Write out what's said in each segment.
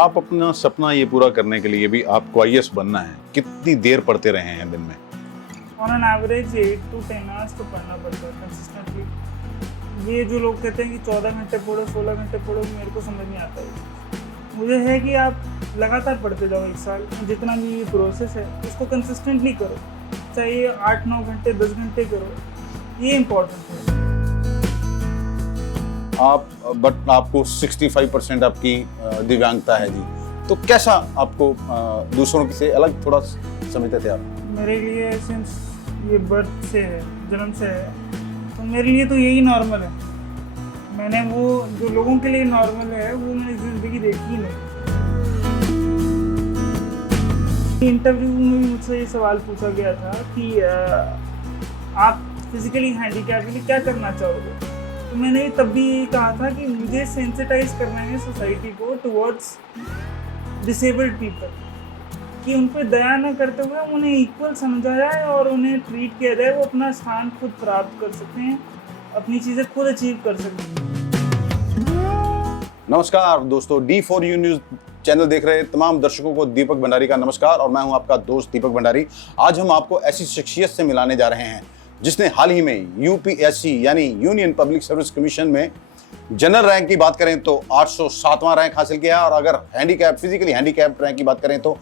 आप अपना सपना ये पूरा करने के लिए भी आपको आईएएस बनना है, कितनी देर पढ़ते रहे हैं दिन में? On an average 8 to 10 hours तो पढ़ना पड़ता है कंसिस्टेंटली। ये जो लोग कहते हैं कि 14 घंटे पढ़ो 16 घंटे पढ़ो, मेरे को समझ नहीं आता है। मुझे है कि आप लगातार पढ़ते जाओ, 1 साल जितना भी प्रोसेस है उसको कंसिस्टेंटली करो, चाहे 8-9 घंटे 10 घंटे करो, ये इम्पोर्टेंट है। बट आपको 65% आपकी दिव्यांगता है जी, तो कैसा आपको दूसरों से अलग थोड़ा समझते थे आप? मेरे लिए सिंस ये बर्थ से है, जन्म से है, तो मेरे लिए तो यही नॉर्मल है। मैंने वो जो लोगों के लिए नॉर्मल है वो मैंने ज़िंदगी देखी ही नहीं। इंटरव्यू में भी मुझसे ये सवाल पूछा गया था कि आप फिजिकली हैंडीकैप के लिए क्या करना चाहोगे, तो मैंने तब भी यही कहा था कि मुझे सेंसिटाइज करना है सोसाइटी को टुवर्ड्स डिसेबल्ड पीपल, कि उन पर दया न करते हुए उन्हें इक्वल समझा जाए और उन्हें ट्रीट किया जाए। वो अपना स्थान खुद प्राप्त कर सकते हैं, अपनी चीज़ें खुद अचीव कर सकते हैं। नमस्कार दोस्तों, D4U न्यूज़ चैनल देख रहे तमाम दर्शकों को दीपक भंडारी का नमस्कार और मैं हूं आपका दोस्त दीपक भंडारी। आज हम आपको ऐसी शख्सियत से मिलाने जा रहे हैं जिसने हाल ही में यूपीएससी यानी यूनियन पब्लिक सर्विस कमीशन में जनरल रैंक की बात करें तो 807वां रैंक हासिल किया है, और अगर हैंडीकैप फिजिकली हैंडीकैप रैंक की बात करें तो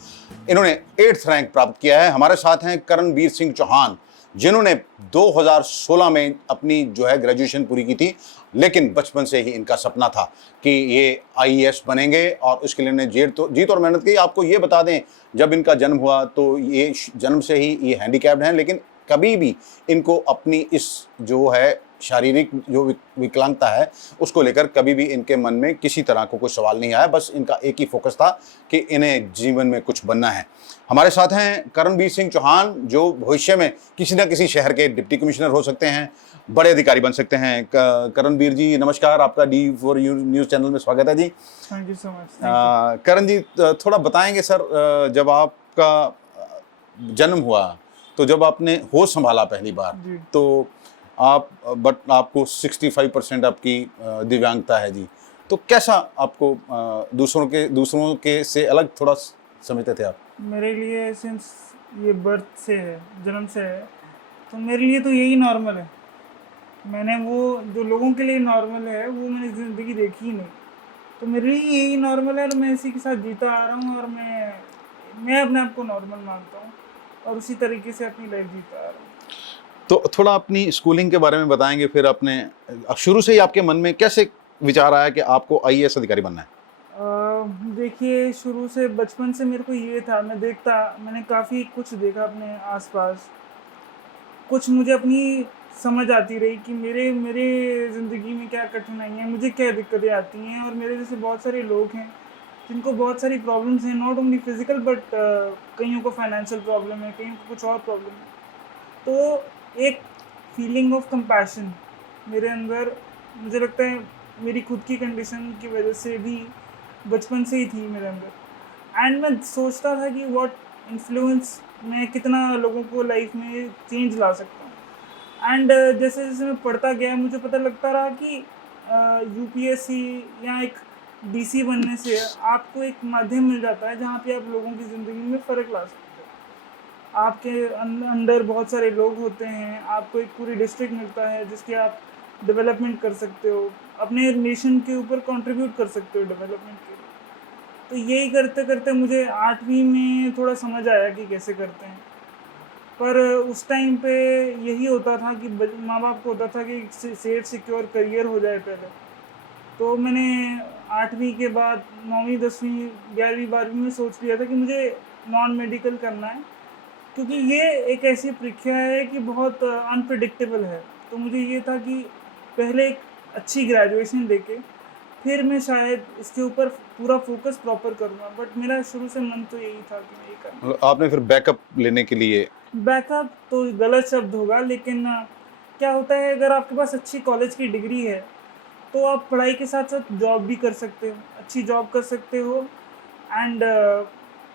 इन्होंने 8th रैंक प्राप्त किया है। हमारे साथ हैं करणवीर सिंह चौहान, जिन्होंने 2016 में अपनी जो है ग्रेजुएशन पूरी की थी, लेकिन बचपन से ही इनका सपना था कि ये आईएएस बनेंगे और उसके लिए इन्होंने जीत और मेहनत की। आपको ये बता दें, जब इनका जन्म हुआ तो ये जन्म से ही ये हैंडीकैप्ड हैं, लेकिन कभी भी इनको अपनी इस जो है शारीरिक जो विकलांगता है उसको लेकर कभी भी इनके मन में किसी तरह को कोई सवाल नहीं आया। बस इनका एक ही फोकस था कि इन्हें जीवन में कुछ बनना है। हमारे साथ हैं करणवीर सिंह चौहान, जो भविष्य में किसी न किसी शहर के डिप्टी कमिश्नर हो सकते हैं, बड़े अधिकारी बन सकते हैं। करणवीर जी नमस्कार, आपका D4U न्यूज़ चैनल में स्वागत है जी। Thank you so much. Karan ji थोड़ा बताएंगे सर, जब आपका जन्म हुआ तो जब आपने होश संभाला पहली बार तो आपको 65% आपकी दिव्यांगता है जी, तो कैसा आपको दूसरों के से अलग थोड़ा समझते थे आप? मेरे लिए सिंस ये बर्थ से है, जन्म से है, तो मेरे लिए तो यही नॉर्मल है। मैंने वो जो लोगों के लिए नॉर्मल है वो मैंने ज़िंदगी देखी ही नहीं, तो मेरे लिए यही नॉर्मल है और मैं इसी के साथ जीता आ रहा हूँ और मैं अपने आप को नॉर्मल मानता हूँ और उसी तरीके से अपनी लाइफ जीता आ रहा हूँ। तो थोड़ा अपनी स्कूलिंग के बारे में बताएंगे, फिर आपने शुरू से ही आपके मन में कैसे विचार आया कि आपको आईएएस अधिकारी बनना है? देखिए, शुरू से बचपन से मेरे को ये था, मैंने काफ़ी कुछ देखा अपने आसपास, कुछ मुझे अपनी समझ आती रही कि मेरे ज़िंदगी में क्या कठिनाइयाँ, मुझे क्या दिक्कतें आती हैं, और मेरे जैसे बहुत सारे लोग हैं जिनको बहुत सारी प्रॉब्लम्स हैं, नॉट ओनली फिजिकल बट कईयों को फाइनेंशियल प्रॉब्लम है, कईयों को कुछ और प्रॉब्लम है। तो एक फीलिंग ऑफ कंपैशन मेरे अंदर, मुझे लगता है मेरी खुद की कंडीशन की वजह से भी बचपन से ही थी मेरे अंदर। एंड मैं सोचता था कि व्हाट इन्फ्लुएंस, मैं कितना लोगों को लाइफ में चेंज ला सकता हूँ। एंड जैसे जैसे मैं पढ़ता गया मुझे पता लगता रहा कि यूपीएससी या एक डीसी बनने से आपको एक माध्यम मिल जाता है जहाँ पे आप लोगों की ज़िंदगी में फ़र्क ला सकते हो। आपके अंदर बहुत सारे लोग होते हैं, आपको एक पूरी डिस्ट्रिक्ट मिलता है जिसके आप डेवलपमेंट कर सकते हो, अपने नेशन के ऊपर कंट्रीब्यूट कर सकते हो डेवलपमेंट के लिए। तो यही करते करते मुझे 8वीं में थोड़ा समझ आया कि कैसे करते हैं, पर उस टाइम पे यही होता था कि माँ बाप को होता था कि सेफ सिक्योर करियर हो जाए पहले। तो मैंने 8वीं के बाद 9वीं 10वीं 11वीं 12वीं में सोच लिया था कि मुझे नॉन मेडिकल करना है, क्योंकि ये एक ऐसी परीक्षा है कि बहुत अनप्रिडिक्टेबल है। तो मुझे ये था कि पहले एक अच्छी ग्रेजुएशन लेके फिर मैं शायद इसके ऊपर पूरा फोकस प्रॉपर करूँगा, बट मेरा शुरू से मन तो यही था कि मैं ये करूँ। आपने फिर बैकअप लेने के लिए? बैकअप तो गलत शब्द होगा, लेकिन क्या होता है, अगर आपके पास अच्छी कॉलेज की डिग्री है तो आप पढ़ाई के साथ साथ जॉब भी कर सकते हो, अच्छी जॉब कर सकते हो, एंड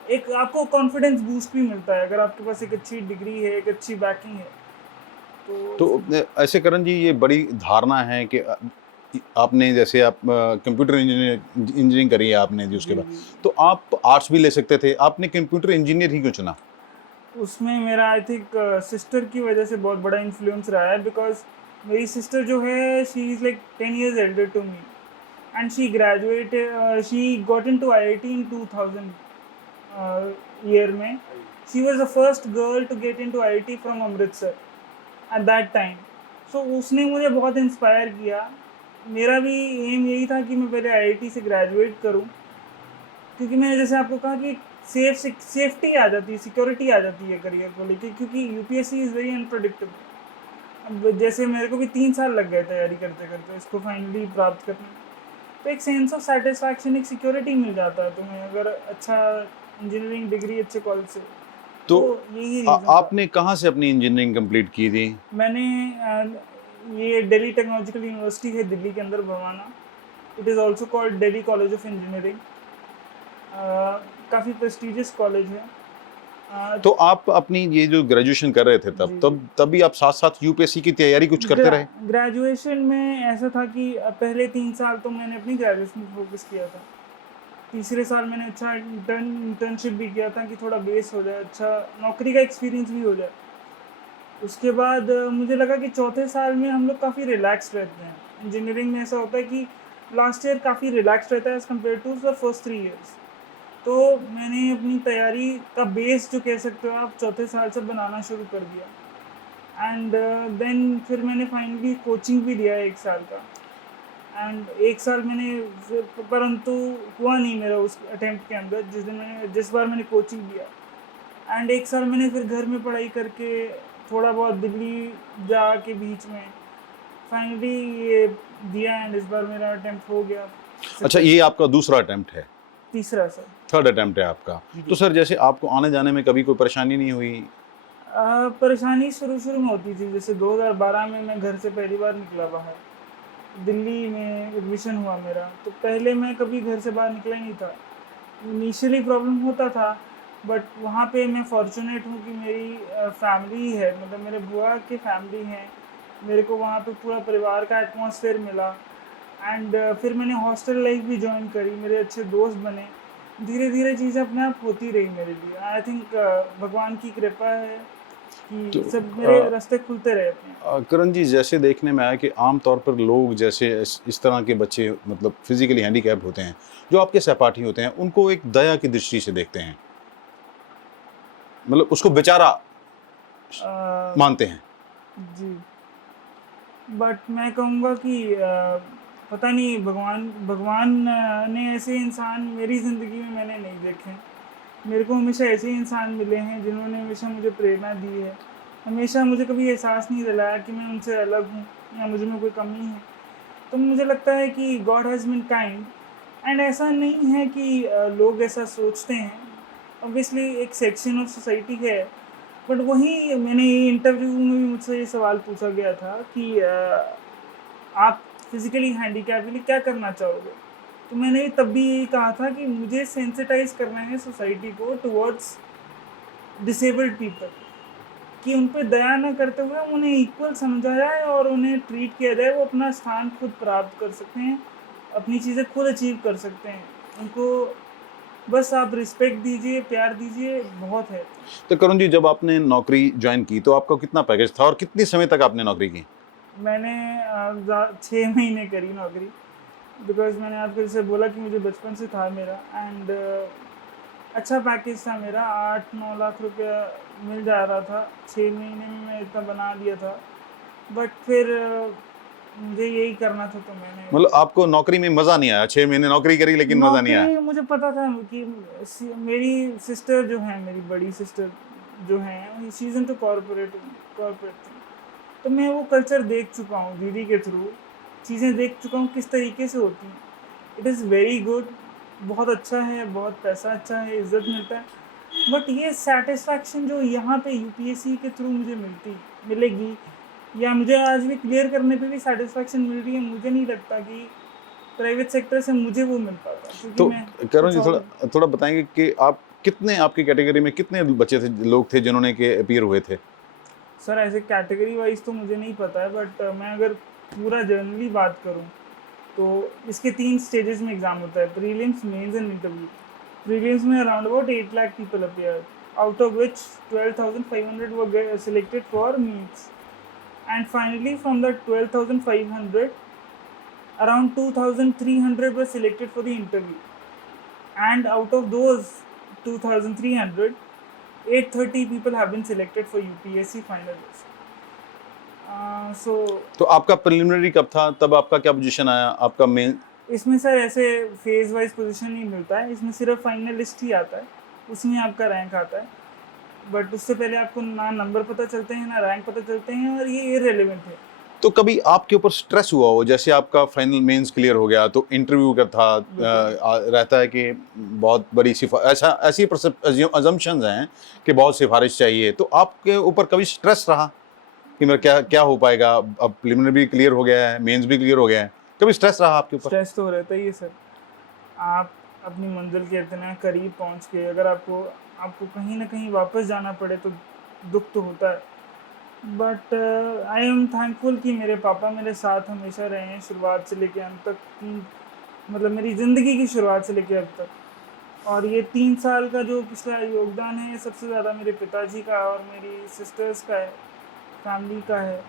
एक आपको कॉन्फिडेंस बूस्ट भी मिलता है अगर आपके पास एक अच्छी डिग्री है, एक अच्छी बैकिंग है। तो ऐसे करण जी, ये बड़ी धारणा है कि आपने जैसे आप कंप्यूटर इंजीनियरिंग करी है आपने जी उसके जी, बाद, जी। तो आप आर्ट्स भी ले सकते थे, आपने कंप्यूटर इंजीनियर ही क्यों चुना? उसमें मेरा आई थिंक सिस्टर की वजह से बहुत बड़ा इन्फ्लुएंस रहा है, बिकॉज मेरी सिस्टर जो है she is like 10 years elder to me, and she graduated, she got into IIT in 2000 year में. She was the first girl to get into IIT from Amritsar at that time. So उसने मुझे बहुत inspire किया. मेरा भी M यही था कि मैं पहले आईआईटी से ग्रेजुएट करूं, क्योंकि मैंने जैसे आपको कहा कि सेफ्टी आ जाती है, सिक्योरिटी आ जाती है करियर को लेके, क्योंकि यूपीएससी इज़ वेरी अनप्रडिक्टेबल. अब जैसे मेरे को भी 3 साल लग गए तैयारी करते करते इसको फाइनली प्राप्त करने में. तो एक सेंस ऑफ सेटिस्फैक्शन, एक सिक्योरिटी मिल जाता है तुम्हें अगर अच्छा इंजीनियरिंग डिग्री अच्छे कॉलेज से. तो यही रीज़न था. आपने कहाँ से अपनी इंजीनियरिंग कंप्लीट की थी? मैंने ये दिल्ली टेक्नोलॉजिकल यूनिवर्सिटी है दिल्ली के अंदर, Bawana. It is also called Delhi college of engineering. काफ़ी प्रेस्टिजियस कॉलेज है. तो आप अपनी ये जो ग्रेजुएशन कर रहे थे जी, जी. तभी आप साथ साथ यूपीएससी की तैयारी कुछ करते रहे? ग्रेजुएशन में ऐसा था कि पहले 3 साल तो मैंने अपनी ग्रेजुएशन पर फोकस किया था. तीसरे साल मैंने अच्छा इंटर्नशिप भी किया था कि थोड़ा बेस हो जाए, अच्छा नौकरी का एक्सपीरियंस भी हो जाए. उसके बाद मुझे लगा कि चौथे साल में हम लोग काफ़ी रिलैक्स रहते हैं. इंजीनियरिंग में ऐसा होता है कि लास्ट ईयर काफ़ी रिलैक्स रहता है as compare to the first 3 years. तो मैंने अपनी तैयारी का बेस जो कह सकते हो आप चौथे साल से बनाना शुरू कर दिया. एंड देन फिर मैंने फाइनली कोचिंग भी लिया 1 साल का. एंड 1 साल मैंने, परंतु हुआ नहीं मेरा उस अटेम्प्ट के अंदर जिस बार मैंने कोचिंग लिया. एंड 1 साल मैंने फिर घर में पढ़ाई करके थोड़ा बहुत दिल्ली जाके बीच में फाइनली ये दिया, एंड इस बार मेरा अटेम्प्ट हो गया. अच्छा, ये आपका दूसरा अटेम्प्ट है? तीसरा सर. थर्ड अटेम्प्ट है आपका. तो सर जैसे आपको आने जाने में कभी कोई परेशानी नहीं हुई? परेशानी शुरू में होती थी. जैसे 2012 में मैं घर से पहली बार निकला बाहर, दिल्ली में एडमिशन हुआ मेरा, तो पहले मैं कभी घर से बाहर निकला ही नहीं था. इनिशियली प्रॉब्लम होता था, बट वहाँ पे मैं फॉर्चुनेट हूँ कि मेरी फैमिली है, मतलब मेरे बुआ की फैमिली हैं. मेरे को वहाँ पे पूरा परिवार का एटमॉस्फेयर मिला. एंड फिर मैंने हॉस्टल लाइफ भी ज्वाइन करी, मेरे अच्छे दोस्त बने. धीरे धीरे चीज़ें अपने आप होती रही मेरे लिए. आई थिंक भगवान की कृपा है कि सब मेरे रास्ते खुलते रहे अपने. करण जी, जैसे देखने में आया कि आम तौर पर लोग जैसे इस तरह के बच्चे मतलब फिजिकली हैंडीकैप्ड होते हैं, जो आपके सहपाठी होते हैं, उनको एक दया की दृष्टि से देखते हैं, मतलब उसको बेचारा मानते हैं. जी. बट मैं कहूँगा कि पता नहीं भगवान ने ऐसे इंसान मेरी ज़िंदगी में मैंने नहीं देखे. मेरे को हमेशा ऐसे इंसान मिले हैं जिन्होंने हमेशा मुझे प्रेरणा दी है. हमेशा मुझे कभी एहसास नहीं दिलाया कि मैं उनसे अलग हूँ या मुझ में कोई कमी है. तो मुझे लगता है कि God has been kind. And ऐसा नहीं है कि लोग ऐसा सोचते हैं. ऑब्वियसली एक सेक्शन ऑफ सोसाइटी है, बट वहीं मैंने ये इंटरव्यू में भी मुझसे ये सवाल पूछा गया था कि आप फिज़िकली हैंडीकैप के लिए क्या करना चाहोगे. तो मैंने तब भी यही कहा था कि मुझे सेंसिटाइज करना है सोसाइटी को टुवर्ड्स डिसेबल्ड पीपल, कि उन पर दया न करते हुए उन्हें इक्वल समझा जाए और उन्हें ट्रीट किया जाए. वो अपना स्थान खुद प्राप्त कर सकते हैं, अपनी चीज़ें खुद अचीव कर सकते हैं. उनको बस आप रिस्पेक्ट दीजिए, प्यार दीजिए, बहुत है. तो करण जी, जब आपने नौकरी ज्वाइन की तो आपका कितना पैकेज था और कितने समय तक आपने नौकरी की? मैंने 6 महीने करी नौकरी, बिकॉज मैंने आपको जैसे बोला कि मुझे बचपन से था मेरा. एंड अच्छा पैकेज था मेरा, 8-9 लाख रुपया मिल जा रहा था. 6 महीने में मैं इतना बना लिया था. बट फिर मुझे यही करना था, तो मैंने, मतलब आपको नौकरी में मजा नहीं आया? 6 महीने नौकरी करी लेकिन मजा नहीं आया? मुझे पता था कि मेरी सिस्टर जो है, मेरी बड़ी सिस्टर जो हैं, she is into corporate thing. तो मैं वो कल्चर देख चुका हूँ दीदी के थ्रू. चीज़ें देख चुका हूँ किस तरीके से होती हैं. इट इज़ वेरी गुड, बहुत अच्छा है, बहुत पैसा अच्छा है, इज्जत मिलता है. बट ये सेटिस्फैक्शन जो यहाँ पे यूपीएससी के थ्रू मुझे मिलेगी, या मुझे आज भी क्लियर करने पे भी सेटिस्फैक्शन मिल रही है, मुझे नहीं लगता कि प्राइवेट सेक्टर से मुझे वो मिल पाता. तो करण जी, थोड़ा बताएंगे कि आप कितने, आपकी कैटेगरी में कितने बच्चे थे, लोग थे जिन्होंने के अपीयर हुए थे? सर ऐसे कैटेगरी वाइज तो मुझे नहीं पता है, बट मैं अगर पूरा जनरली बात करूं तो इसके 3 स्टेजेस में एग्ज़ाम होता है, prelims, mains and interview. Prelims में around about 8 lakh people appear, out of which 12,500 were selected for meets. And finally, from the 12,500, around 2,300 were selected for the interview. And out of those 2,300, 830 people have been selected for UPSC finalists. So तो आपका preliminary कब था, तब आपका क्या position आया, आपका main? इसमें सर ऐसे फेज वाइज पोजीशन नहीं मिलता है, इसमें सिर्फ फाइनलिस्ट ही आता है, उसमें आपका रैंक आता है। बट उससे पहले आपको ना नंबर पता चलते हैं ना रैंक पता चलते हैं, और ये इररिलेवेंट है। तो कभी आपके ऊपर स्ट्रेस हुआ हो, जैसे आपका फाइनल मेंस क्लियर हो गया तो इंटरव्यू का था, रहता है कि बहुत बड़ी ऐसी अजम्पशंस हैं कि बहुत सिफारिश चाहिए, तो आपके ऊपर कभी स्ट्रेस रहा कि मेरा क्या क्या हो पाएगा? अब प्रिलिमिनरी भी क्लियर हो गया है, मेंस भी क्लियर हो गया है, कभी स्ट्रेस रहा आपके ऊपर? स्ट्रेस तो रहता ही है सर। आप अपनी मंजिल के इतना करीब पहुंच के अगर आपको कहीं ना कहीं वापस जाना पड़े तो दुख तो होता है। बट आई एम थैंकफुल कि मेरे पापा मेरे साथ हमेशा रहे हैं, शुरुआत से लेकर अंत तक की, मतलब मेरी ज़िंदगी की शुरुआत से लेकर अब तक। और ये 3 साल का जो पिछला योगदान है, सबसे ज़्यादा मेरे पिताजी का और मेरी सिस्टर्स का है, फैमिली का है।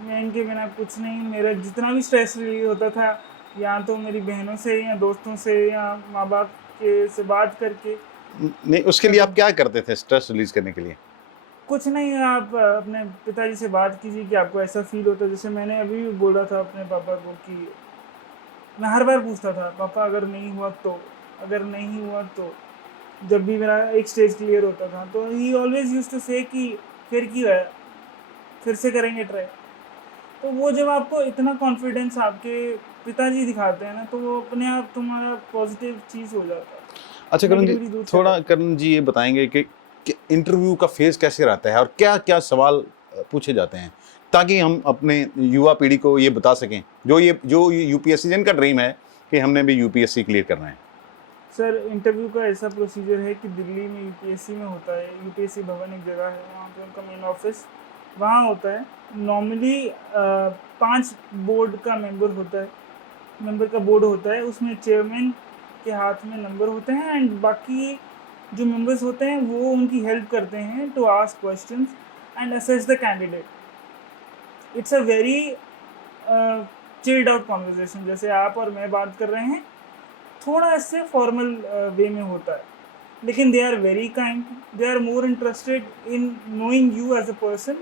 मैं इनके बिना कुछ नहीं। मेरा जितना भी स्ट्रेस रिलीव होता था, या तो मेरी बहनों से या दोस्तों से या माँ बाप के से बात करके। नहीं, उसके लिए आप क्या करते थे स्ट्रेस रिलीज करने के लिए? कुछ नहीं, आप अपने पिताजी से बात कीजिए कि आपको ऐसा फील होता है। जैसे मैंने अभी भी बोला था अपने पापा को कि मैं हर बार पूछता था, पापा अगर नहीं हुआ तो, अगर नहीं हुआ तो। जब भी मेरा एक स्टेज क्लियर होता था तो ही ऑलवेज यूज्ड टू से कि फिर क्यों है, फिर से करेंगे ट्राई। तो वो जब आपको इतना कॉन्फिडेंस आपके पिताजी दिखाते हैं ना, तो वो अपने आप तुम्हारा पॉजिटिव चीज़ हो जाता है। अच्छा करण Negativity जी, दूर से थोड़ा करण जी ये बताएंगे कि इंटरव्यू का फेज कैसे रहता है और क्या क्या सवाल पूछे जाते हैं, ताकि हम अपने युवा पीढ़ी को ये बता सकें जो यूपीएससी जिनका ड्रीम है कि हमने भी यूपीएससी क्लियर करना है। सर इंटरव्यू का ऐसा प्रोसीजर है कि दिल्ली में यूपीएससी में होता है। यूपीएससी भवन एक जगह है, वहाँ पे उनका मेन ऑफिस वहाँ होता है। नॉर्मली 5 बोर्ड का मेंबर का बोर्ड होता है। उसमें चेयरमैन के हाथ में नंबर होते हैं, एंड बाकी जो मेंबर्स होते हैं वो उनकी हेल्प करते हैं to ask questions and assess the candidate. It's a very chilled out conversation. जैसे आप और मैं बात कर रहे हैं, थोड़ा इससे फॉर्मल वे में होता है, लेकिन they are very kind. They are more interested in knowing you as a person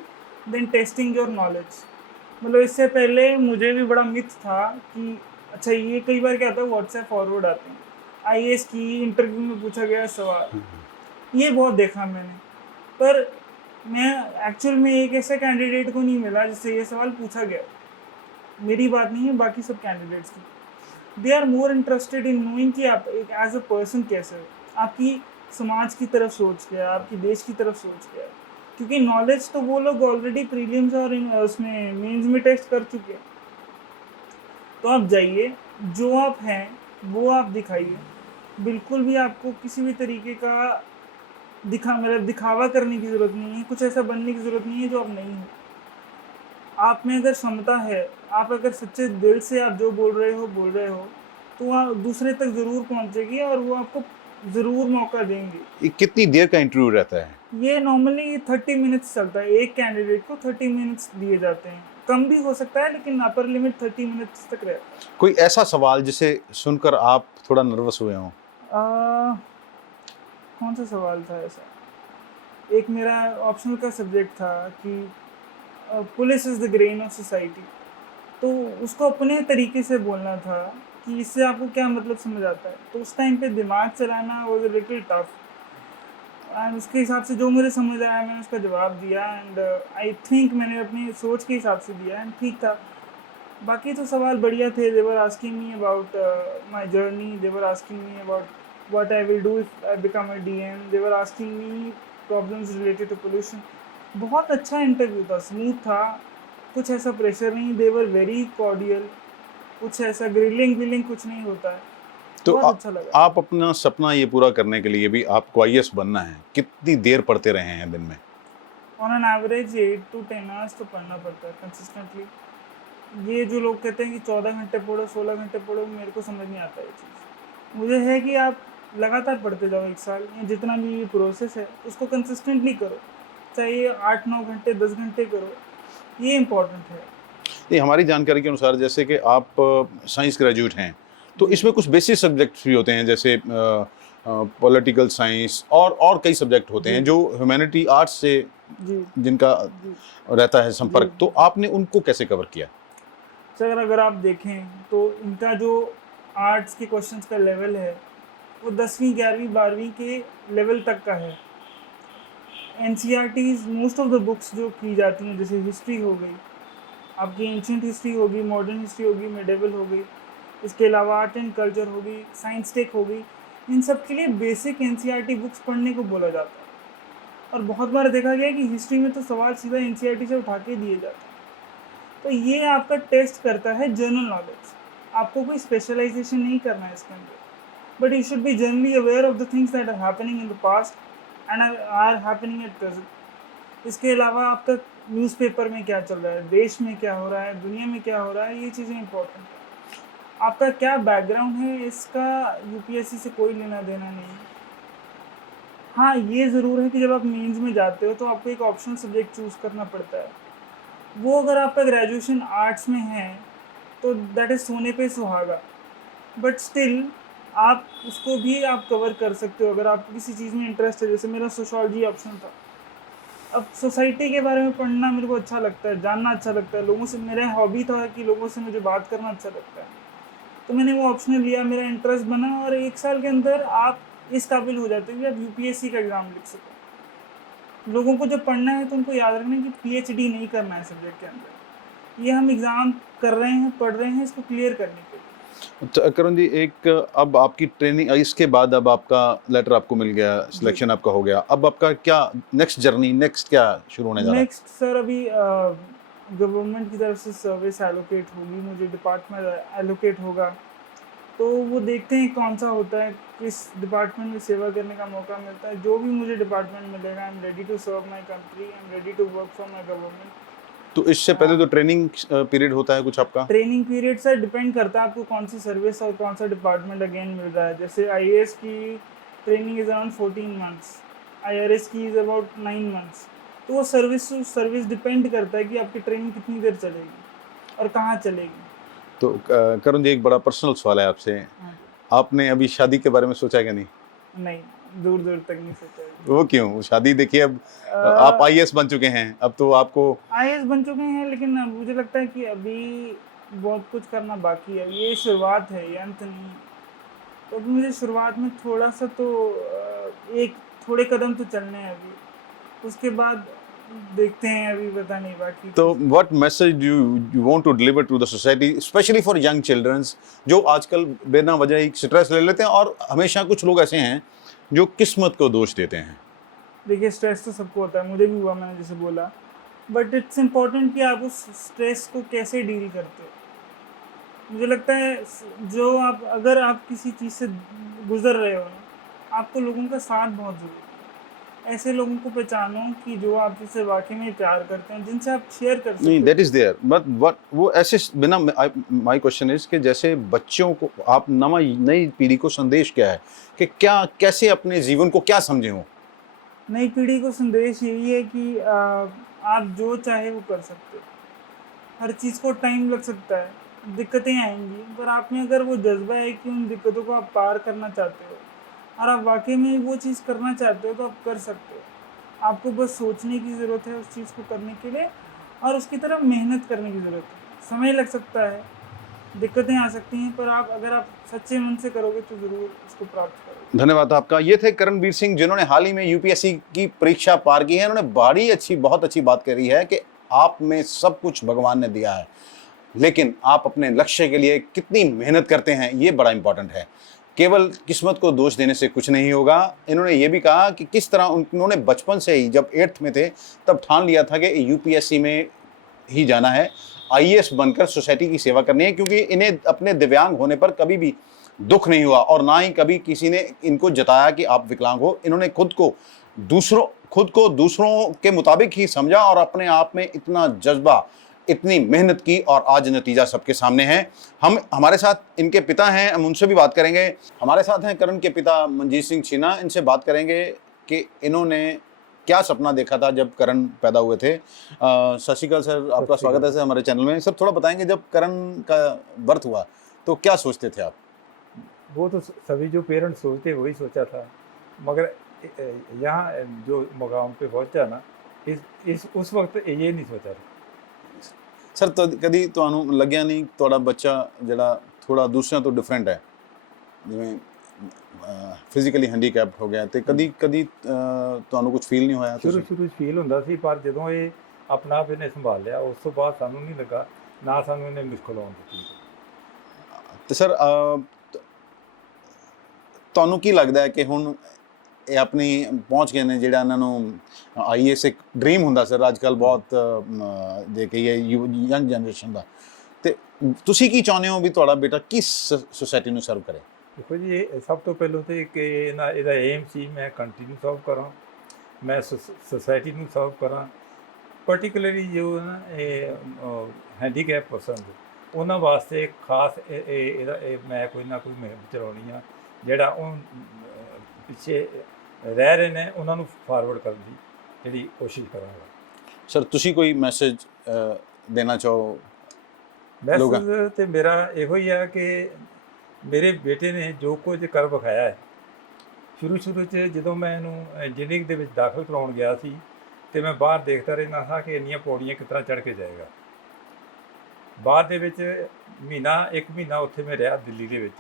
than testing your knowledge. मतलब इससे पहले मुझे भी बड़ा मिथ था कि अच्छा, ये कई बार क्या होता है, व्हाट्सएप फॉरवर्ड आते हैं, आईएएस की इंटरव्यू में पूछा गया सवाल, ये बहुत देखा मैंने। पर मैं एक्चुअल में एक ऐसे कैंडिडेट को नहीं मिला जिससे ये सवाल पूछा गया। मेरी बात नहीं है, बाकी सब कैंडिडेट्स की। They are more interested in knowing कि आप एक एज अ पर्सन कैसे हो, आपकी समाज की तरफ सोच क्या है, आपकी देश की तरफ सोच क्या है। क्योंकि नॉलेज तो वो लोग ऑलरेडी प्रीलिम्स और उसमें मेंस में टेस्ट कर चुके हैं। तो आप जाइए, जो आप हैं वो आप दिखाइए। बिल्कुल भी आपको किसी भी तरीके का दिखावा करने की ज़रूरत नहीं है, कुछ ऐसा बनने की ज़रूरत नहीं है जो आप नहीं हो। आप में अगर क्षमता है, आप अगर सच्चे दिल से आप जो बोल रहे हो तो वहाँ दूसरे तक ज़रूर पहुँचेगी और वो आपको ज़रूर मौका देंगे। ये कितनी देर का इंटरव्यू रहता है? ये नॉर्मली 30 मिनट्स चलता है। एक कैंडिडेट को 30 मिनट्स दिए जाते हैं, कम भी हो सकता है, लेकिन अपर लिमिट 30 मिनट्स तक रहता है। कोई ऐसा सवाल जिसे सुनकर आप थोड़ा नर्वस हुए हों? कौन सा सवाल था ऐसा? एक मेरा ऑप्शनल का सब्जेक्ट था कि police is the grain of society, तो उसको अपने तरीके से बोलना था कि इससे आपको क्या मतलब समझ आता है। तो उस टाइम पे दिमाग चलाना was a little tough, and उसके हिसाब से जो मुझे समझ आया मैंने उसका जवाब दिया, एंड आई थिंक मैंने अपनी सोच के हिसाब से दिया, एंड ठीक था। बाकी तो सवाल बढ़िया थे। They were asking me about my journey, they were asking me about what I will do if I become a DM, they were asking me problems related to pollution. बहुत अच्छा इंटरव्यू था, स्मूथ था, कुछ ऐसा pressure नहीं। दे were very cordial, कुछ ऐसा grilling कुछ नहीं होता है। तो बहुत अच्छा लगा। आप अपना सपना ये पूरा करने के लिए भी आपको आईएएस बनना है, कितनी देर पढ़ते रहे हैं दिन में? On an average 8 to 10 hours तो पढ़ना पड़ता है कंसिस्टेंटली। ये जो लोग कहते हैं कि 14 घंटे पढ़ो, 16 घंटे पढ़ो, मेरे को समझ नहीं आता ये चीज़। मुझे है कि आप लगातार पढ़ते जाओ 1 साल या जितना भी ये प्रोसेस है, उसको कंसिस्टेंटली करो। चाहे 8-9 घंटे, 10 घंटे करो, ये इम्पोर्टेंट है। नहीं, हमारी जानकारी के अनुसार जैसे कि आप साइंस ग्रेजुएट हैं, तो जी। इसमें कुछ बेसिक सब्जेक्ट्स भी होते हैं, जैसे पॉलिटिकल साइंस और कई सब्जेक्ट होते हैं जी। जो ह्यूमैनिटी आर्ट्स से जी, जिनका जी। रहता है संपर्क, जी। तो आपने उनको कैसे कवर किया? सर अगर आप देखें तो इनका जो आर्ट्स के क्वेश्चंस का लेवल है, वो 10वीं, 11वीं, 12वीं के लेवल तक का है। NCERTs most of the books जो की जाती हैं, जैसे हिस्ट्री हो गई, आपकी एंशिएंट हिस्ट्री होगी, मॉडर्न हिस्ट्री होगी, मिडेवल हो गई, इसके अलावा आर्ट एंड कल्चर होगी, साइंस टेक हो गई, इन सब के लिए बेसिक एनसीईआरटी बुक्स पढ़ने को बोला जाता है। और बहुत बार देखा गया है कि हिस्ट्री में तो सवाल सीधा एनसीईआरटी से उठा के दिए जाते हैं। तो ये आपका टेस्ट करता है जनरल नॉलेज। आपको कोई स्पेशलाइजेशन नहीं करना है इसके अंदर, but you should be generally aware of the things that are happening in the past and are happening at present. इसके अलावा आपका न्यूज़पेपर में क्या चल रहा है, देश में क्या हो रहा है, दुनिया में क्या हो रहा है, ये चीज़ें इंपॉर्टेंट है। आपका क्या बैकग्राउंड है, इसका यूपीएससी से कोई लेना देना नहीं है। हाँ, ये ज़रूर है कि जब आप मेंस में जाते हो तो आपको एक ऑप्शनल सब्जेक्ट चूज़ करना पड़ता है। वो अगर आपका ग्रेजुएशन आर्ट्स में है तो दैट इज़ सोने पे सुहागा, बट स्टिल आप उसको भी आप कवर कर सकते हो अगर आपको किसी चीज़ में इंटरेस्ट है। जैसे मेरा सोशियोलॉजी ऑप्शन था। अब सोसाइटी के बारे में पढ़ना मेरे को अच्छा लगता है, जानना अच्छा लगता है, लोगों से मेरा हॉबी था कि लोगों से मुझे बात करना अच्छा लगता है, तो मैंने वो ऑप्शन लिया, मेरा इंटरेस्ट बना और 1 साल के अंदर आप इस काबिल हो जाते हो कि आप यूपीएससी का एग्ज़ाम लिख सको। लोगों को जब पढ़ना है तो उनको याद रखना है कि पीएचडी नहीं करना है सब्जेक्ट के अंदर, ये हम एग्ज़ाम कर रहे हैं, पढ़ रहे हैं इसको क्लियर करने के लिए। तो करण जी, एक अब आपकी ट्रेनिंग इसके बाद अब आपका लेटर आपको मिल गया, जी। सिलेक्शन आपका हो गया, अब आपका क्या नेक्स्ट जर्नी, नेक्स्ट क्या शुरू होने जा रहा है? नेक्स्ट सर अभी गवर्नमेंट की तरफ से सर्विस एलोकेट होगी, मुझे डिपार्टमेंट एलोकेट होगा, तो वो देखते हैं कौन सा होता है, किस डिपार्टमेंट में सेवा करने का मौका मिलता है। जो भी मुझे डिपार्टमेंट मिलेगा, I am ready to serve my country, I am ready to work for my government. तो इससे पहले तो ट्रेनिंग पीरियड होता है कुछ आपका? ट्रेनिंग पीरियड सर डिपेंड करता है आपको कौन सी सर्विस और कौन सा डिपार्टमेंट अगेन मिल रहा है। जैसे आईएएस की training is around 14 months, IRS की इज़ अबाउट 9 मंथ्स। तो वो सर्विस डिपेंड करता है कि आपकी ट्रेनिंग कितनी देर चलेगी और कहाँ चलेगी। तो करण जी, एक बड़ा पर्सनल सवाल है आपसे, हाँ, आपने अभी शादी के बारे में सोचा है कि नहीं? नहीं, दूर दूर तक नहीं सोचा है। वो क्यों? शादी देखिए, अब आप आईएएस बन चुके हैं, अब तो आपको आईएएस बन चुके हैं, लेकिन मुझे लगता है कि अभी बहुत कुछ करना बाकी है। ये शुरुआत है, ये अंत नहीं है। तो अभी मुझे शुरुआत में थोड़ा सा तो एक थोड़े कदम तो चलने हैं अभी, उसके बाद देखते हैं, अभी पता नहीं बाकी। तो what message you want to deliver to the society, specially for young childrens, जो आजकल बिना वजह ही स्ट्रेस ले लेते हैं, और हमेशा कुछ लोग ऐसे हैं जो किस्मत को दोष देते हैं। देखिए, स्ट्रेस तो सबको होता है, मुझे भी हुआ, मैंने जैसे बोला, बट इट्स इम्पॉर्टेंट कि आप उस स्ट्रेस को कैसे डील करते हो। मुझे लगता है जो आप अगर आप किसी चीज़ से गुजर रहे हो, आपको लोगों का साथ बहुत ज़रूरी है। ऐसे लोगों को पहचानो कि जो आपसे वाकई में प्यार करते हैं, जिनसे आप शेयर कर सकते नहीं, हो। That is there, but what वो ऐसे बिना, माय क्वेश्चन इज कि जैसे बच्चों को आप नई पीढ़ी को संदेश क्या है कि क्या कैसे अपने जीवन को क्या समझे हो? नई पीढ़ी को संदेश यही है कि आप जो चाहे वो कर सकते हो। हर चीज़ को टाइम लग सकता है, दिक्कतें आएंगी, पर आप में अगर वो जज्बा है कि उन दिक्कतों को आप पार करना चाहते हो और आप वाकई में वो चीज़ करना चाहते हो, तो आप कर सकते हो। आपको बस सोचने की ज़रूरत है उस चीज़ को करने के लिए, और उसकी तरफ मेहनत करने की ज़रूरत है। समय लग सकता है, दिक्कतें आ सकती हैं, पर अगर आप सच्चे मन से करोगे तो ज़रूर उसको प्राप्त करोगे। धन्यवाद आपका। ये थे करणवीर सिंह, जिन्होंने हाल ही में यूपीएससी की परीक्षा पार की है। उन्होंने बहुत अच्छी बात करी है कि आप में सब कुछ भगवान ने दिया है, लेकिन आप अपने लक्ष्य के लिए कितनी मेहनत करते हैं, ये बड़ा इंपॉर्टेंट है। केवल किस्मत को दोष देने से कुछ नहीं होगा। इन्होंने ये भी कहा कि किस तरह उन्होंने बचपन से ही, जब 8th में थे, तब ठान लिया था कि यूपीएससी में ही जाना है, आईएएस बनकर सोसाइटी की सेवा करनी है, क्योंकि इन्हें अपने दिव्यांग होने पर कभी भी दुख नहीं हुआ और ना ही कभी किसी ने इनको जताया कि आप विकलांग हो। इन्होंने खुद को दूसरों के मुताबिक ही समझा और अपने आप में इतना जज्बा, इतनी मेहनत की और आज नतीजा सबके सामने है। हमारे साथ इनके पिता हैं, हम उनसे भी बात करेंगे। हमारे साथ हैं करण के पिता मनजीत सिंह छीना। इनसे बात करेंगे कि इन्होंने क्या सपना देखा था जब करण पैदा हुए थे। सत श्री अकाल सर, आपका स्वागत है सर हमारे चैनल में। सर थोड़ा बताएंगे जब करण का बर्थ हुआ तो क्या सोचते थे आप? वो तो सभी जो पेरेंट्स सोचते वही सोचा था, मगर यहाँ जो मुकाम पे पहुँचा ना, इस उस वक्त ये नहीं सोचा था। ਸਰ ਕਦੀ ਤੁਹਾਨੂੰ ਲੱਗਿਆ ਨਹੀਂ ਤੁਹਾਡਾ ਬੱਚਾ ਜਿਹੜਾ ਥੋੜਾ ਦੂਸਰਿਆਂ ਤੋਂ ਡਿਫਰੈਂਟ ਹੈ, ਜਿਵੇਂ ਫਿਜ਼ੀਕਲੀ ਹੈਂਡੀਕੈਪਡ ਹੋ ਗਿਆ, ਤੇ ਕਦੀ ਤੁਹਾਨੂੰ ਕੁਝ ਫੀਲ ਨਹੀਂ ਹੋਇਆ? ਸ਼ੁਰੂ ਫੀਲ ਹੁੰਦਾ ਸੀ, ਪਰ ਜਦੋਂ ਇਹ ਆਪਣਾ ਆਪ ਇਹਨੇ ਸੰਭਾਲ ਲਿਆ ਉਸ ਤੋਂ ਬਾਅਦ ਸਾਨੂੰ ਨਹੀਂ ਲੱਗਾ, ਨਾ ਸਾਨੂੰ ਇਹਨੇ ਮੁਸ਼ਕਲ ਆਉਣ ਦਿੱਤੀ। ਤੇ ਸਰ ਤੁਹਾਨੂੰ ਕੀ ਲੱਗਦਾ ਹੈ ਕਿ ਹੁਣ ਇਹ ਆਪਣੀ ਪਹੁੰਚ ਗਏ ਨੇ, ਜਿਹੜਾ ਇਹਨਾਂ ਨੂੰ ਆਈਐਸ ਇੱਕ ਡ੍ਰੀਮ ਹੁੰਦਾ ਸਰ ਅੱਜ ਕੱਲ੍ਹ ਬਹੁਤ ਜੇ ਕਹੀਏ ਯੰਗ ਜਨਰੇਸ਼ਨ ਦਾ, ਤੇ ਤੁਸੀਂ ਕੀ ਚਾਹੁੰਦੇ ਹੋ ਵੀ ਤੁਹਾਡਾ ਬੇਟਾ ਕਿਸ ਸੋਸਾਇਟੀ ਨੂੰ ਸਰਵ ਕਰੇ? ਦੇਖੋ ਜੀ, ਇਹ ਸਭ ਤੋਂ ਪਹਿਲਾਂ ਤਾਂ ਕਿ ਇਹਦਾ ਏਮ ਸੀ ਮੈਂ ਕੰਟਰੀ ਨੂੰ ਸਰਵ ਕਰਾਂ, ਮੈਂ ਸੋਸਾਇਟੀ ਨੂੰ ਸਰਵ ਕਰਾਂ, ਪਰਟੀਕੂਲਰਲੀ ਜੋ ਨਾ ਇਹ ਹੈਂਡੀਕੈਪ ਪਰਸਨ ਉਹਨਾਂ ਵਾਸਤੇ ਖਾਸ ਇਹਦਾ ਮੈਂ ਕੋਈ ਨਾ ਕੋਈ ਮੁਹਿੰਮ ਚਲਾਉਣੀ ਆ, ਜਿਹੜਾ ਉਹ ਪਿੱਛੇ ਰਹਿ ਰਹੇ ਨੇ ਉਹਨਾਂ ਨੂੰ ਫਾਰਵਰਡ ਕਰਨ ਦੀ ਜਿਹੜੀ ਕੋਸ਼ਿਸ਼ ਕਰਾਂਗਾ। ਸਰ ਤੁਸੀਂ ਕੋਈ ਮੈਸੇਜ ਦੇਣਾ ਚਾਹੋ? ਮੈਸੇਜ ਤੇ ਮੇਰਾ ਇਹੋ ਹੀ ਆ ਕਿ ਮੇਰੇ ਬੇਟੇ ਨੇ ਜੋ ਕੁਝ ਕਰ ਵਿਖਾਇਆ ਹੈ, ਸ਼ੁਰੂ 'ਚ ਜਦੋਂ ਮੈਂ ਇਹਨੂੰ ਇੰਜੀਨੀਅਰਿੰਗ ਦੇ ਵਿੱਚ ਦਾਖਲ ਕਰਾਉਣ ਗਿਆ ਸੀ ਤੇ ਮੈਂ ਬਾਹਰ ਦੇਖਦਾ ਰਹਿੰਦਾ ਸਾਂ ਕਿ ਇੰਨੀਆਂ ਪੌੜੀਆਂ ਕਿਸ ਤਰ੍ਹਾਂ ਚੜ੍ਹ ਕੇ ਜਾਏਗਾ। ਬਾਅਦ ਦੇ ਵਿੱਚ ਇੱਕ ਮਹੀਨਾ ਉੱਥੇ ਮੈਂ ਰਿਹਾ ਦਿੱਲੀ ਦੇ ਵਿੱਚ,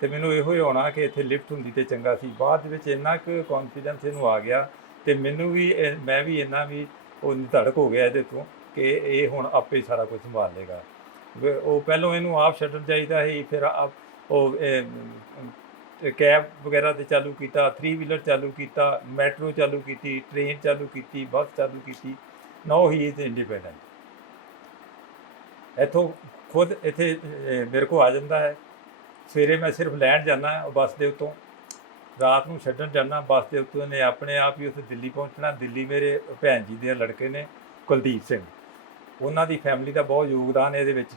ਤੇ ਮੈਨੂੰ ਇਹੋ ਹੀ ਹੋਣਾ ਕਿ ਇੱਥੇ ਲਿਫਟ ਹੁੰਦੀ ਤੇ ਚੰਗਾ ਸੀ। ਬਾਅਦ ਦੇ ਵਿੱਚ ਇੰਨਾ ਕੁ ਕੌਨਫੀਡੈਂਸ ਇਹਨੂੰ ਆ ਗਿਆ ਤੇ ਮੈਨੂੰ ਵੀ ਮੈਂ ਵੀ ਇੰਨਾ ਵੀ ਉਹ ਨਿਧੜਕ ਹੋ ਗਿਆ ਇਹਦੇ ਤੋਂ ਕਿ ਇਹ ਹੁਣ ਆਪੇ ਸਾਰਾ ਕੁਝ ਸੰਭਾਲ ਲੇਗਾ। ਉਹ ਪਹਿਲਾਂ ਇਹਨੂੰ ਆਪ ਛੱਡਣ ਚਾਹੀਦਾ ਸੀ, ਫਿਰ ਉਹ ਕੈਬ ਵਗੈਰਾ ਤੇ ਚਾਲੂ ਕੀਤਾ, 3 ਵੀਲਰ ਚਾਲੂ ਕੀਤਾ, ਮੈਟਰੋ ਚਾਲੂ ਕੀਤੀ, ਟ੍ਰੇਨ ਚਾਲੂ ਕੀਤੀ, ਬੱਸ ਚਾਲੂ ਕੀਤੀ। ਨਾਓ ਹੀ ਇਜ਼ ਇੰਡੀਪੈਂਡੈਂਟ। ਇੱਥੋਂ ਖੁਦ ਇੱਥੇ ਮੇਰੇ ਕੋਲ ਆ ਜਾਂਦਾ ਹੈ। ਸਵੇਰੇ ਮੈਂ ਸਿਰਫ ਲੈਣ ਜਾਂਦਾ ਬੱਸ ਦੇ ਉੱਤੋਂ, ਰਾਤ ਨੂੰ ਛੱਡਣ ਜਾਂਦਾ ਬੱਸ ਦੇ ਉੱਤੋਂ। ਨੇ ਆਪਣੇ ਆਪ ਹੀ ਉੱਥੇ ਦਿੱਲੀ ਪਹੁੰਚਣਾ। ਦਿੱਲੀ ਮੇਰੇ ਭੈਣ ਜੀ ਦੇ ਲੜਕੇ ਨੇ ਕੁਲਦੀਪ ਸਿੰਘ, ਉਹਨਾਂ ਦੀ ਫੈਮਿਲੀ ਦਾ ਬਹੁਤ ਯੋਗਦਾਨ ਇਹਦੇ ਵਿੱਚ।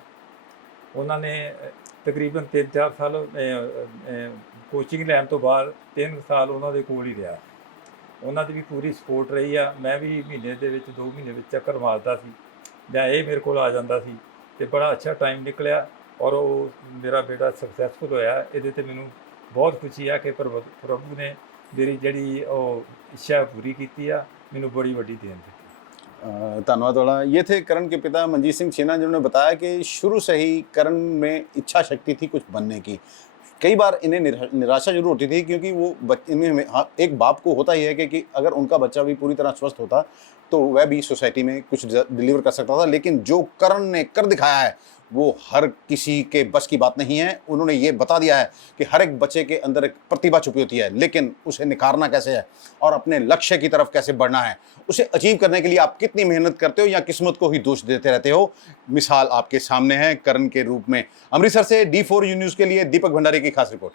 ਉਹਨਾਂ ਨੇ ਤਕਰੀਬਨ 3-4 ਸਾਲ ਕੋਚਿੰਗ ਲੈਣ ਤੋਂ ਬਾਅਦ 3 ਸਾਲ ਉਹਨਾਂ ਦੇ ਕੋਲ ਹੀ ਰਿਹਾ। ਉਹਨਾਂ ਦੀ ਵੀ ਪੂਰੀ ਸਪੋਰਟ ਰਹੀ ਆ। ਮੈਂ ਵੀ ਮਹੀਨੇ ਦੇ ਵਿੱਚ 2 ਮਹੀਨੇ ਵਿੱਚ ਚੱਕਰ ਮਾਰਦਾ ਸੀ ਜਾਂ ਇਹ ਮੇਰੇ ਕੋਲ ਆ ਜਾਂਦਾ ਸੀ, ਤੇ ਬੜਾ ਅੱਛਾ ਟਾਈਮ ਨਿਕਲਿਆ ਔਰ ਉਹ ਮੇਰਾ ਬੇਟਾ ਸਕਸੈਸਫੁਲ ਹੋਇਆ। ਇਹਦੇ ਤੇ ਮੈਨੂੰ ਬਹੁਤ ਖੁਸ਼ੀ ਆ ਕਿ ਪ੍ਰਭੂ ਨੇ ਮੇਰੀ ਜਿਹੜੀ ਉਹ ਇੱਛਾ ਪੂਰੀ ਕੀਤੀ ਆ, ਮੈਨੂੰ बड़ी बड़ी देन दी। धन्यवाद थोड़ा। ये थे करण के पिता मनजीत सिंह छीना, जिन्होंने बताया कि शुरू से ही करण में इच्छा शक्ति थी कुछ बनने की। कई बार इन्हें निराशा जरूर होती थी, क्योंकि वो इनमें एक बाप को होता ही है कि अगर उनका बच्चा भी पूरी तरह स्वस्थ होता तो वह भी सोसाइटी में कुछ डिलीवर कर सकता था। लेकिन जो करण ने कर दिखाया है वो हर किसी के बस की बात नहीं है। उन्होंने ये बता दिया है कि हर एक बच्चे के अंदर एक प्रतिभा छुपी होती है, लेकिन उसे निखारना कैसे है और अपने लक्ष्य की तरफ कैसे बढ़ना है, उसे अचीव करने के लिए आप कितनी मेहनत करते हो या किस्मत को ही दोष देते रहते हो। मिसाल आपके सामने है करण के रूप में। अमृतसर से D4U न्यूज़ के लिए दीपक भंडारी की खास रिपोर्ट।